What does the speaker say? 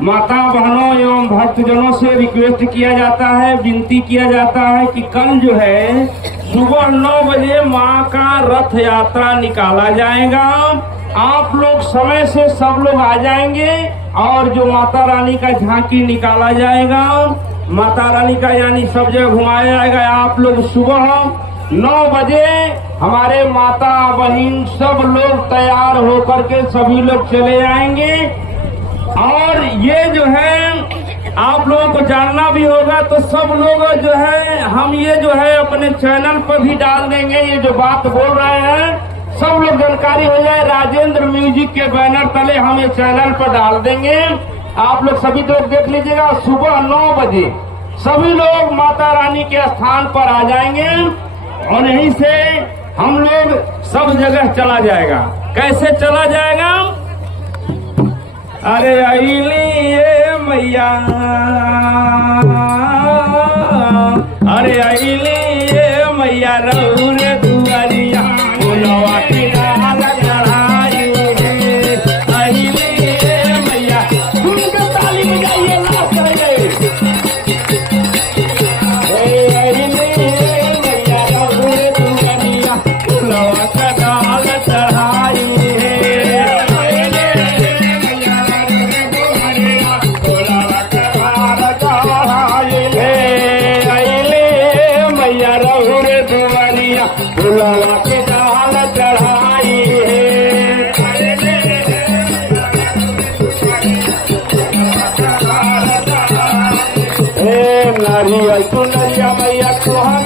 माता बहनों एवं भक्तजनों से रिक्वेस्ट किया जाता है, विनती किया जाता है कि कल जो है सुबह 9 बजे माँ का रथ यात्रा निकाला जाएगा। आप लोग समय से सब लोग आ जाएंगे और जो माता रानी का झांकी निकाला जाएगा, माता रानी का यानी सब जगह घुमाया जाएगा। आप लोग सुबह 9 बजे हमारे माता बहन सब लोग तैयार होकर के सभी लोग चले आएंगे। और ये जो है आप लोगों को जानना भी होगा, तो सब लोग जो है हम ये जो है अपने चैनल पर भी डाल देंगे। ये जो बात बोल रहे हैं सब लोग जानकारी हो जाए। राजेंद्र म्यूजिक के बैनर तले हम ये चैनल पर डाल देंगे। आप लोग सभी लोग देख लीजिएगा। सुबह 9 बजे सभी लोग माता रानी के स्थान पर आ जाएंगे और यहीं से हम लोग सब जगह चला जाएगा। कैसे चला जाएगा? अरे अइली ये मैया, अरे अइली ये मैया रउरे दुआरिया फुलवा के डाल चढ़ाई रे। अइली ये मैया, सुन के ताली बजाइए ना करे। अइली ये मैया रउरे दुआरिया फुलवा के डाल चढ़ाई रे। फुलवा के डाल चढ़ाई है। नारियल सुनरिया मैया तुहर